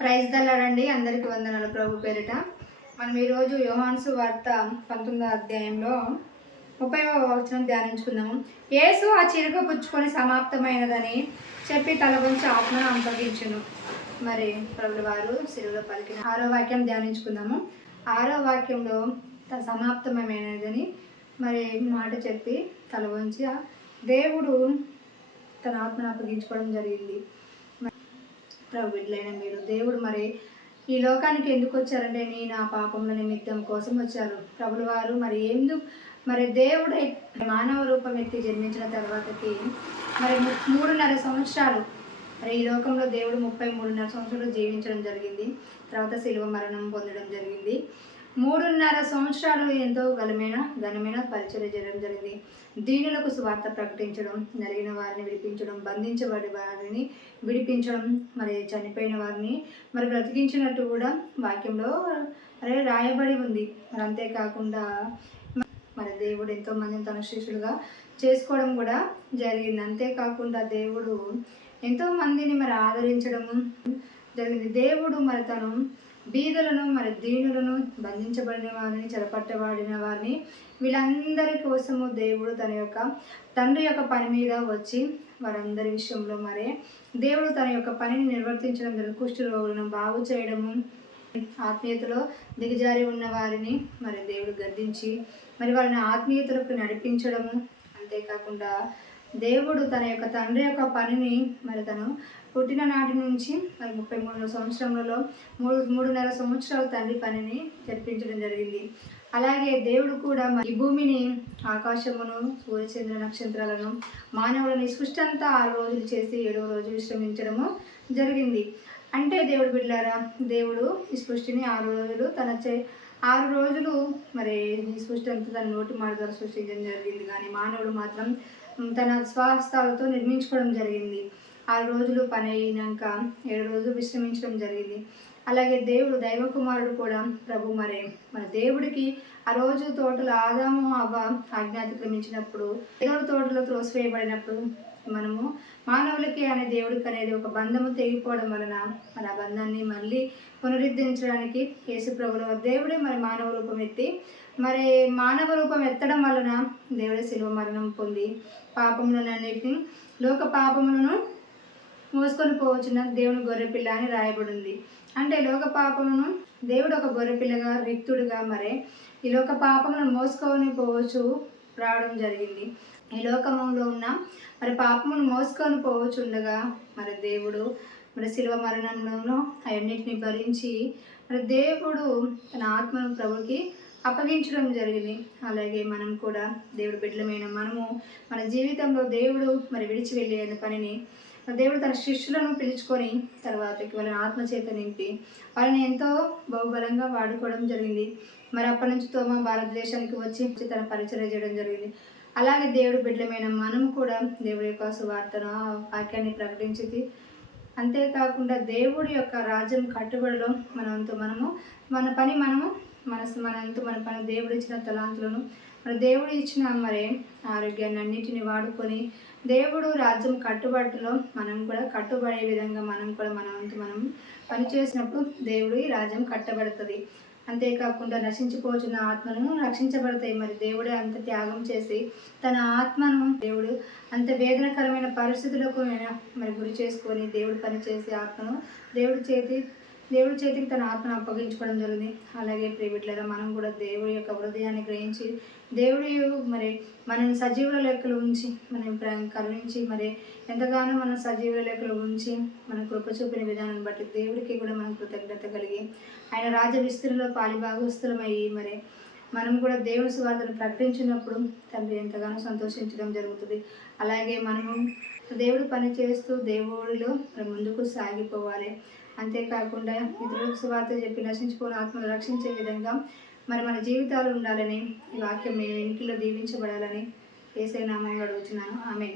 Praise దల్లాడండి అందరికి వందనాలు ప్రభు పేరిట. మనం ఈరోజు యోహాన్సు వార్త పంతొమ్మిదో అధ్యాయంలో ముప్పై వచనం ధ్యానించుకుందాము. యేసు ఆ చిరుక పుచ్చుకొని సమాప్తమైనదని చెప్పి తల కొంచెం ఆత్మను అంతగించును మరి ప్రభుల వారు సిరులో పలికిన ఆరో వాక్యం ధ్యానించుకుందాము. ఆరో వాక్యంలో త- సమాప్తమైనదని మరి మాట చెప్పి తల వంచి దేవుడు తన ఆత్మను అప్పగించుకోవడం జరిగింది. ప్రభు బిడ్డలైన మీరు. దేవుడు మరి ఈ లోకానికి ఎందుకు వచ్చారంటే నీ నా పాపముల నిమిత్తం కోసం వచ్చారు ప్రభులు వారు మరి ఎందుకు మరి దేవుడు మానవ రూపం ఎత్తి జన్మించిన తర్వాతకి మరి మూడున్నర సంవత్సరాలు మరి ఈ లోకంలో దేవుడు ముప్పై మూడున్నర సంవత్సరాలు జీవించడం జరిగింది. తర్వాత శిలువ మరణం పొందడం జరిగింది. మూడున్నర సంవత్సరాలు ఎంతో ఘనమైన ఘనమైన పరిచయం చేయడం జరిగింది. దీనులకు సువార్త ప్రకటించడం నలిగిన వారిని విడిపించడం బంధించబడి వారిని విడిపించడం మరి చనిపోయిన వారిని మరి బ్రతికించినట్టు కూడా వాక్యంలో మరి రాయబడి ఉంది. మరి అంతేకాకుండా మరి దేవుడు ఎంతో మందిని తన శిష్యులుగా చేసుకోవడం కూడా జరిగింది. అంతేకాకుండా దేవుడు ఎంతో మందిని మరి ఆదరించడము జరిగింది. దేవుడు మరి తను బీదులను మరి దీనులను బంధించబడిన వారిని చెరపట్టబడిన వారిని వీళ్ళందరి కోసము దేవుడు తన యొక్క తండ్రి యొక్క పని మీద వచ్చి వారందరి విషయంలో మరి దేవుడు తన యొక్క పనిని నిర్వర్తించడం జరిగింది. కుష్టి రోగులను బాగు చేయడము ఆత్మీయతలో దిగజారి ఉన్న వారిని మరి దేవుడు గద్దించి మరి వారిని ఆత్మీయతలకు నడిపించడము అంతేకాకుండా దేవుడు తన యొక్క తండ్రి యొక్క పనిని మరి తను పుట్టిన నాటి నుంచి మరి ముప్పై మూడు సంవత్సరంలో మూడు మూడున్నర సంవత్సరాల తండ్రి పనిని జరిపించడం జరిగింది. అలాగే దేవుడు కూడా మరి ఈ భూమిని ఆకాశమును సూర్యచంద్ర నక్షత్రాలను మానవులని సృష్టంతా ఆరు రోజులు చేసి ఏడవ రోజు విశ్రమించడము జరిగింది. అంటే దేవుడు బిడ్డారా దేవుడు ఈ సృష్టిని ఆరు రోజులు తన చే ఆరు రోజులు మరి ఈ సృష్టి అంతా తన నోటి మాట ద్వారా సృష్టించడం జరిగింది. కానీ మానవుడు మాత్రం తన స్వహస్తాలతో నిర్మించుకోవడం జరిగింది. ఆరు రోజులు పని అయినాక ఏడు రోజులు విశ్రమించడం జరిగింది. అలాగే దేవుడు దైవకుమారుడు కూడా ప్రభు మరే. మన దేవుడికి ఆ రోజు తోటలో ఆదాము అవ్వ ఆజ్ఞాతిక్రమించినప్పుడు ఏదో తోటలో త్రోసివేయబడినప్పుడు మనము మానవులకి అనే దేవుడికి అనేది ఒక బంధము తెగిపోవడం వలన మన ఆ బంధాన్ని మళ్ళీ పునరుద్ధరించడానికి యేసు ప్రభుల దేవుడే మరి మానవ రూపం ఎత్తి మరి మానవ రూపం ఎత్తడం వలన దేవుడే శిలువ మరణం పొంది పాపములను అన్నిటిని లోక పాపములను మోసుకొని పోవచ్చున్న దేవుని గొర్రెపిల్ల అని రాయబడింది. అంటే లోక పాపమును దేవుడు ఒక గొర్రెపిల్లగా రిక్తుడుగా మరే ఈ లోక పాపములను మోసుకొని పోవచ్చు రావడం జరిగింది. ఈ లోకమంలో ఉన్న మరి పాపమును మోసుకొని పోవచ్చుండగా మరి దేవుడు మరి శిలువ మరణంలోనూ అవన్నిటిని భరించి మరి దేవుడు తన ఆత్మను ప్రభుకి అప్పగించడం జరిగింది. అలాగే మనం కూడా దేవుడు బిడ్డలమైన మనము మన జీవితంలో దేవుడు మరి విడిచి వెళ్ళే పనిని దేవుడు తన శిష్యులను పిలుచుకొని తర్వాతకి వాళ్ళని ఆత్మచేత నింపి వాళ్ళని ఎంతో బహుబలంగా వాడుకోవడం జరిగింది. మరి అప్పటి నుంచి తోమ భారతదేశానికి వచ్చి తన పరిచయం చేయడం జరిగింది. అలాగే దేవుడు బిడ్డలమైన మనం కూడా దేవుడి యొక్క సువార్తను వాక్యాన్ని ప్రకటించింది. అంతేకాకుండా దేవుడి యొక్క రాజ్యం కట్టుబడిలో మనంతో మనము మన పని మనము మనసు మనంతో మన పని దేవుడు ఇచ్చిన తలాంతులను మన దేవుడు ఇచ్చిన మరి ఆరోగ్యాన్ని అన్నిటిని వాడుకొని దేవుడు రాజ్యం కట్టుబాటులో మనం కూడా కట్టుబడే విధంగా మనం కూడా మనంతో మనం పని చేసినప్పుడు దేవుడు ఈ రాజ్యం కట్టబడుతుంది. అంతేకాకుండా నశించిపోతున్న ఆత్మను రక్షించబడతాయి. మరి దేవుడే అంత త్యాగం చేసి తన ఆత్మను దేవుడు అంత వేదనకరమైన పరిస్థితులకు మరి గురి చేసుకొని దేవుడు పనిచేసి ఆత్మను దేవుడి చేతి దేవుడి చేతికి తన ఆత్మను అప్పగించుకోవడం జరిగింది. అలాగే ప్రియబిడ్డలారా మనం కూడా దేవుడి యొక్క హృదయాన్ని గ్రహించి దేవుడి మరి మనం సజీవుల లెక్కలు ఉంచి మనం ప్ర- కరుణించి మరి ఎంతగానో మనం సజీవుల లెక్కలు ఉంచి మన కృప చూపిన విధానాన్ని బట్టి దేవుడికి కూడా మనం కృతజ్ఞత కలిగి ఆయన రాజ విస్తృతిలో పాలిభాగస్తులమయ్యి మరి మనం కూడా దేవుని సువార్తను ప్రకటించినప్పుడు తండ్రి ఎంతగానో సంతోషించడం జరుగుతుంది. అలాగే మనము దేవుడు పని చేస్తూ దేవుడిలో మరి ముందుకు సాగిపోవాలి. అంతేకాకుండా ఇతరులకు సువార్త చెప్పి నశించుకుని ఆత్మను రక్షించే విధంగా మరి మన జీవితాలు ఉండాలని ఈ వాక్యం మేము ఇంటిలో దీవించబడాలని ఏసై నామంలో అడుగుతున్నాను ఆమె